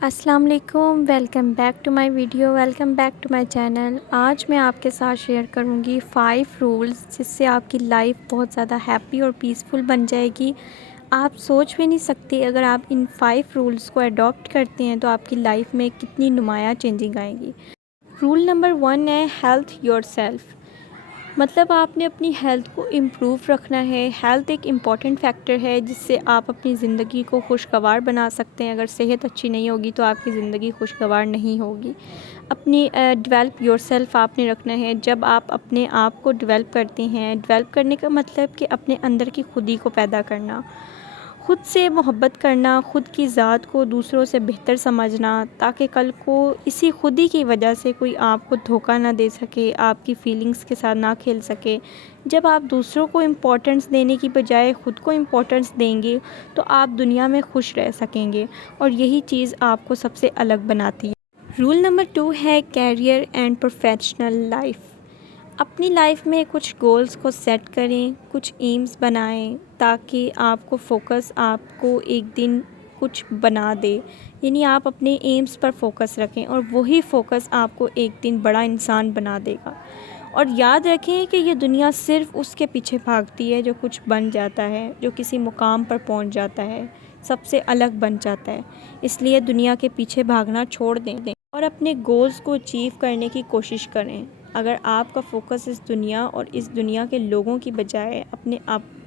السلام علیکم، welcome back to my video, welcome back to my channel. آج میں آپ کے ساتھ شیئر کروں گی 5 رولز جس سے آپ کی لائف بہت زیادہ ہیپی اور پیسفل بن جائے گی۔ آپ سوچ بھی نہیں سکتے اگر آپ ان 5 رولز کو اڈاپٹ کرتے ہیں تو آپ کی لائف میں کتنی نمایاں چینجنگ آئے گی۔ رول نمبر 1 ہے ہیلتھ یور سیلف، مطلب آپ نے اپنی ہیلتھ کو امپروو رکھنا ہے۔ ہیلتھ ایک امپورٹنٹ فیکٹر ہے جس سے آپ اپنی زندگی کو خوشگوار بنا سکتے ہیں۔ اگر صحت اچھی نہیں ہوگی تو آپ کی زندگی خوشگوار نہیں ہوگی۔ اپنی ڈیولپ یور سیلف آپ نے رکھنا ہے۔ جب آپ اپنے آپ کو ڈیولپ کرتے ہیں، ڈیولپ کرنے کا مطلب کہ اپنے اندر کی خودی کو پیدا کرنا، خود سے محبت کرنا، خود کی ذات کو دوسروں سے بہتر سمجھنا، تاکہ کل کو اسی خودی کی وجہ سے کوئی آپ کو دھوکہ نہ دے سکے، آپ کی فیلنگز کے ساتھ نہ کھیل سکے۔ جب آپ دوسروں کو امپورٹنس دینے کی بجائے خود کو امپورٹنس دیں گے تو آپ دنیا میں خوش رہ سکیں گے، اور یہی چیز آپ کو سب سے الگ بناتی ہے۔ رول نمبر 2 ہے کیریئر اینڈ پروفیشنل لائف۔ اپنی لائف میں کچھ گولز کو سیٹ کریں، کچھ ایمز بنائیں تاکہ آپ کو فوکس آپ کو ایک دن کچھ بنا دے، یعنی آپ اپنے ایمز پر فوکس رکھیں اور وہی فوکس آپ کو ایک دن بڑا انسان بنا دے گا۔ اور یاد رکھیں کہ یہ دنیا صرف اس کے پیچھے بھاگتی ہے جو کچھ بن جاتا ہے، جو کسی مقام پر پہنچ جاتا ہے، سب سے الگ بن جاتا ہے۔ اس لیے دنیا کے پیچھے بھاگنا چھوڑ دیں اور اپنے گولز کو اچیو کرنے کی کوشش کریں۔ اگر آپ کا فوکس اس دنیا اور اس دنیا کے لوگوں کی بجائے اپنے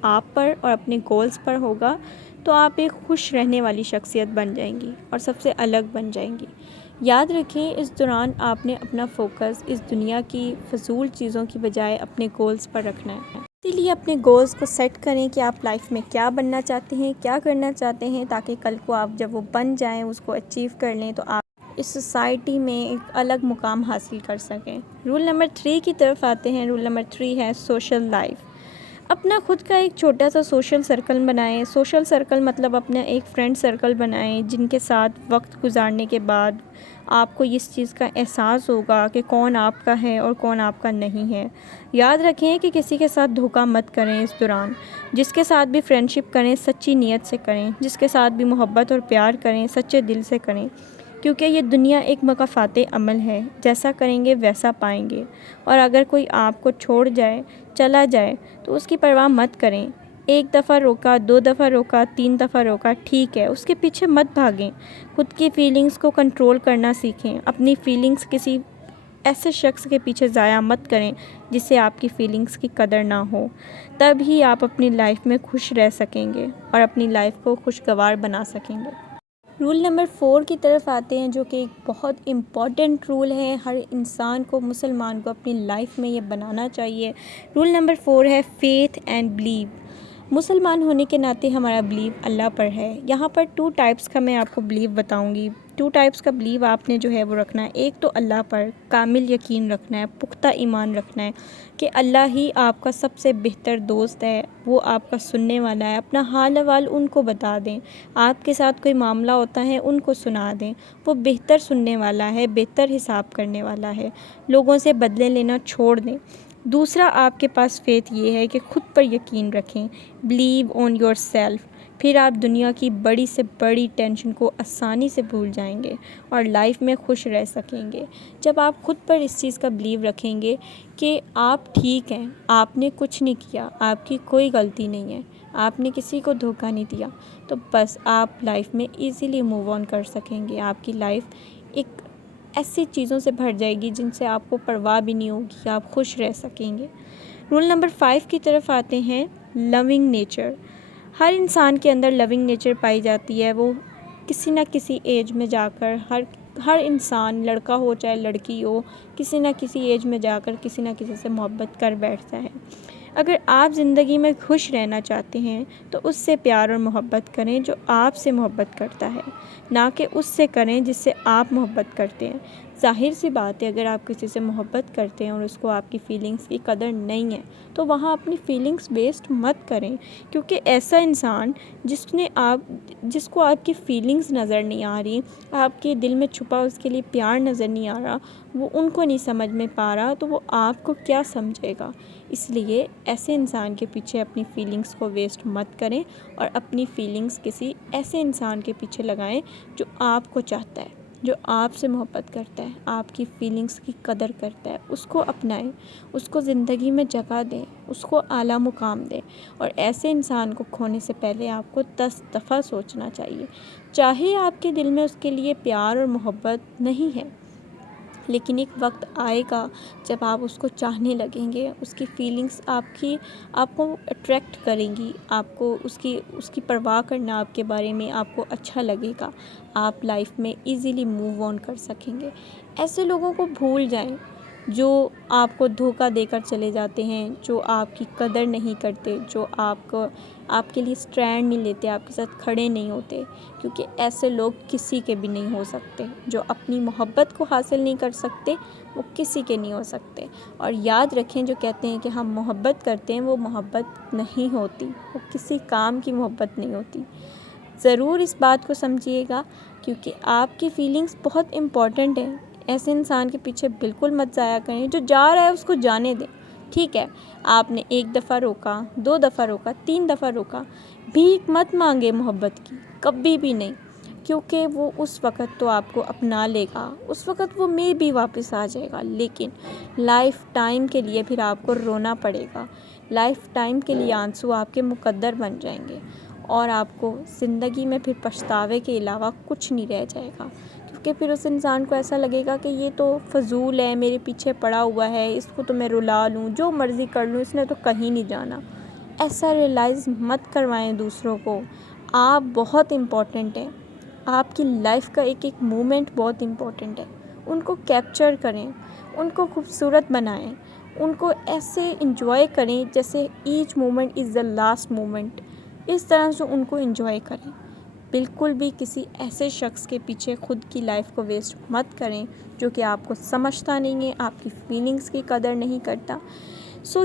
آپ پر اور اپنے گولز پر ہوگا تو آپ ایک خوش رہنے والی شخصیت بن جائیں گی اور سب سے الگ بن جائیں گی۔ یاد رکھیں اس دوران آپ نے اپنا فوکس اس دنیا کی فضول چیزوں کی بجائے اپنے گولز پر رکھنا ہے۔ اسی لیے اپنے گولز کو سیٹ کریں کہ آپ لائف میں کیا بننا چاہتے ہیں، کیا کرنا چاہتے ہیں، تاکہ کل کو آپ جب وہ بن جائیں، اس کو اچیو کر لیں تو آپ اس سوسائٹی میں ایک الگ مقام حاصل کر سکیں۔ رول نمبر 3 کی طرف آتے ہیں۔ رول نمبر 3 ہے سوشل لائف۔ اپنا خود کا ایک چھوٹا سا سوشل سرکل بنائیں۔ سوشل سرکل مطلب اپنا ایک فرینڈ سرکل بنائیں جن کے ساتھ وقت گزارنے کے بعد آپ کو اس چیز کا احساس ہوگا کہ کون آپ کا ہے اور کون آپ کا نہیں ہے۔ یاد رکھیں کہ کسی کے ساتھ دھوکہ مت کریں اس دوران۔ جس کے ساتھ بھی فرینڈشپ کریں سچی نیت سے کریں، جس کے ساتھ بھی محبت اور پیار کریں سچے دل سے کریں، کیونکہ یہ دنیا ایک مکافات عمل ہے، جیسا کریں گے ویسا پائیں گے۔ اور اگر کوئی آپ کو چھوڑ جائے، چلا جائے تو اس کی پرواہ مت کریں۔ 1 دفعہ روکا، 2 دفعہ روکا، 3 دفعہ روکا، ٹھیک ہے، اس کے پیچھے مت بھاگیں۔ خود کی فیلنگز کو کنٹرول کرنا سیکھیں۔ اپنی فیلنگز کسی ایسے شخص کے پیچھے ضائع مت کریں جس سے آپ کی فیلنگز کی قدر نہ ہو، تب ہی آپ اپنی لائف میں خوش رہ سکیں گے اور اپنی لائف کو خوشگوار بنا سکیں گے۔ رول نمبر 4 کی طرف آتے ہیں جو کہ ایک بہت امپورٹنٹ رول ہے، ہر انسان کو، مسلمان کو اپنی لائف میں یہ بنانا چاہیے۔ رول نمبر 4 ہے فیتھ اینڈ بلیو۔ مسلمان ہونے کے ناطے ہمارا بلیو اللہ پر ہے۔ یہاں پر 2 ٹائپس کا میں آپ کو بلیو بتاؤں گی۔ 2 ٹائپس کا بلیو آپ نے جو ہے وہ رکھنا ہے۔ ایک تو اللہ پر کامل یقین رکھنا ہے، پختہ ایمان رکھنا ہے کہ اللہ ہی آپ کا سب سے بہتر دوست ہے، وہ آپ کا سننے والا ہے۔ اپنا حال احوال ان کو بتا دیں، آپ کے ساتھ کوئی معاملہ ہوتا ہے ان کو سنا دیں، وہ بہتر سننے والا ہے، بہتر حساب کرنے والا ہے۔ لوگوں سے بدلے لینا چھوڑ دیں۔ دوسرا آپ کے پاس فیتھ یہ ہے کہ خود پر یقین رکھیں، بلیو آن یور سیلف، پھر آپ دنیا کی بڑی سے بڑی ٹینشن کو آسانی سے بھول جائیں گے اور لائف میں خوش رہ سکیں گے۔ جب آپ خود پر اس چیز کا بلیو رکھیں گے کہ آپ ٹھیک ہیں، آپ نے کچھ نہیں کیا، آپ کی کوئی غلطی نہیں ہے، آپ نے کسی کو دھوکہ نہیں دیا، تو بس آپ لائف میں ایزیلی موو آن کر سکیں گے۔ آپ کی لائف ایک ایسی چیزوں سے بھر جائے گی جن سے آپ کو پرواہ بھی نہیں ہوگی، آپ خوش رہ سکیں گے۔ رول نمبر 5 کی طرف آتے ہیں لونگ نیچر۔ ہر انسان کے اندر لونگ نیچر پائی جاتی ہے۔ وہ کسی نہ کسی ایج میں جا کر ہر انسان، لڑکا ہو چاہے لڑکی ہو، کسی نہ کسی ایج میں جا کر کسی نہ کسی سے محبت کر بیٹھتا ہے۔ اگر آپ زندگی میں خوش رہنا چاہتے ہیں تو اس سے پیار اور محبت کریں جو آپ سے محبت کرتا ہے، نہ کہ اس سے کریں جس سے آپ محبت کرتے ہیں۔ ظاہر سی بات ہے اگر آپ کسی سے محبت کرتے ہیں اور اس کو آپ کی فیلنگس کی قدر نہیں ہے تو وہاں اپنی فیلنگس ویسٹ مت کریں، کیونکہ ایسا انسان جس کو آپ کی فیلنگس نظر نہیں آ رہی، آپ کے دل میں چھپا اس کے لیے پیار نظر نہیں آ رہا، وہ ان کو نہیں سمجھ میں پا رہا، تو وہ آپ کو کیا سمجھے گا؟ اس لیے ایسے انسان کے پیچھے اپنی فیلنگس کو ویسٹ مت کریں اور اپنی فیلنگس کسی ایسے انسان کے پیچھے لگائیں جو آپ کو چاہتا ہے، جو آپ سے محبت کرتا ہے، آپ کی فیلنگس کی قدر کرتا ہے، اس کو اپنائیں، اس کو زندگی میں جگہ دیں، اس کو اعلیٰ مقام دیں، اور ایسے انسان کو کھونے سے پہلے آپ کو 10 دفعہ سوچنا چاہیے، چاہے آپ کے دل میں اس کے لیے پیار اور محبت نہیں ہے، لیکن ایک وقت آئے گا جب آپ اس کو چاہنے لگیں گے، اس کی فیلنگس آپ کو اٹریکٹ کریں گی، آپ کو اس کی پرواہ کرنا آپ کے بارے میں آپ کو اچھا لگے گا، آپ لائف میں ایزیلی موو آن کر سکیں گے۔ ایسے لوگوں کو بھول جائیں جو آپ کو دھوکہ دے کر چلے جاتے ہیں، جو آپ کی قدر نہیں کرتے، جو آپ کے لیے اسٹینڈ نہیں لیتے، آپ کے ساتھ کھڑے نہیں ہوتے، کیونکہ ایسے لوگ کسی کے بھی نہیں ہو سکتے۔ جو اپنی محبت کو حاصل نہیں کر سکتے وہ کسی کے نہیں ہو سکتے۔ اور یاد رکھیں، جو کہتے ہیں کہ ہم محبت کرتے ہیں، وہ محبت نہیں ہوتی، وہ کسی کام کی محبت نہیں ہوتی۔ ضرور اس بات کو سمجھیے گا، کیونکہ آپ کی فیلنگس بہت امپورٹنٹ ہیں۔ ایسے انسان کے پیچھے بالکل مت ضائع کریں، جو جا رہا ہے اس کو جانے دیں۔ ٹھیک ہے، آپ نے 1 دفعہ روکا، 2 دفعہ روکا، 3 دفعہ روکا، بھیک مت مانگے محبت کی، کبھی بھی نہیں، کیونکہ وہ اس وقت تو آپ کو اپنا لے گا، اس وقت وہ میں بھی واپس آ جائے گا، لیکن لائف ٹائم کے لیے پھر آپ کو رونا پڑے گا، لائف ٹائم کے لیے آنسو آپ کے مقدر بن جائیں گے، اور آپ کو زندگی میں پھر پچھتاوے کے علاوہ کچھ نہیں رہ جائے گا، کیونکہ پھر اس انسان کو ایسا لگے گا کہ یہ تو فضول ہے، میرے پیچھے پڑا ہوا ہے، اس کو تو میں رلا لوں، جو مرضی کر لوں، اس نے تو کہیں نہیں جانا۔ ایسا ریئلائز مت کروائیں دوسروں کو۔ آپ بہت امپورٹنٹ ہیں، آپ کی لائف کا ایک ایک مومنٹ بہت امپورٹنٹ ہے، ان کو کیپچر کریں، ان کو خوبصورت بنائیں، ان کو ایسے انجوائے کریں جیسے each moment is the last moment, اس طرح سے ان کو انجوائے کریں۔ بالکل بھی کسی ایسے شخص کے پیچھے خود کی لائف کو ویسٹ مت کریں جو کہ آپ کو سمجھتا نہیں ہے، آپ کی فیلنگس کی قدر نہیں کرتا۔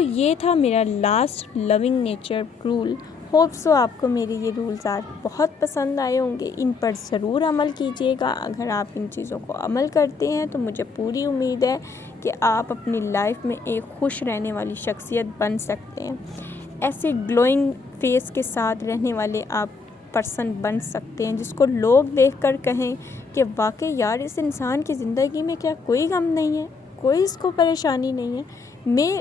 یہ تھا میرا لاسٹ لونگ نیچر رول۔ ہوپ سو آپ کو میرے یہ رولز آج بہت پسند آئے ہوں گے، ان پر ضرور عمل کیجیے گا۔ اگر آپ ان چیزوں کو عمل کرتے ہیں تو مجھے پوری امید ہے کہ آپ اپنی لائف میں ایک خوش رہنے والی شخصیت بن سکتے ہیں، ایسے گلوئنگ فیس کے ساتھ رہنے والے آپ پرسن بن سکتے ہیں، جس کو لوگ دیکھ کر کہیں کہ واقعی یار اس انسان کی زندگی میں کیا کوئی غم نہیں ہے، کوئی اس کو پریشانی نہیں ہے۔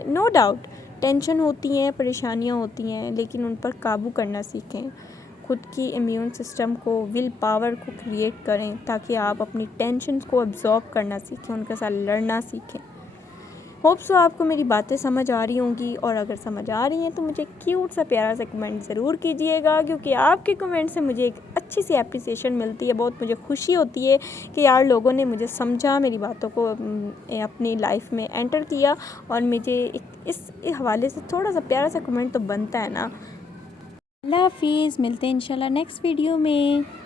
نو ڈاؤٹ ٹینشن ہوتی ہیں، پریشانیاں ہوتی ہیں، لیکن ان پر قابو کرنا سیکھیں، خود کی امیون سسٹم کو، ول پاور کو کریٹ کریں تاکہ آپ اپنی ٹینشنز کو ابزارب کرنا سیکھیں، ان کے ساتھ لڑنا سیکھیں۔ ہوپ سو آپ کو میری باتیں سمجھ آ رہی ہوں گی، اور اگر سمجھ آ رہی ہیں تو مجھے کیوٹ سا پیارا سا کمنٹ ضرور کیجیے گا، کیونکہ آپ کے کمنٹ سے مجھے ایک اچھی سی اپریسیشن ملتی ہے، بہت مجھے خوشی ہوتی ہے کہ یار لوگوں نے مجھے سمجھا، میری باتوں کو اپنی لائف میں انٹر کیا، اور مجھے اس حوالے سے تھوڑا سا پیارا سا کمنٹ تو بنتا ہے نا۔ اللہ حافظ، ملتے ہیں انشاءاللہ نیکسٹ ویڈیو میں۔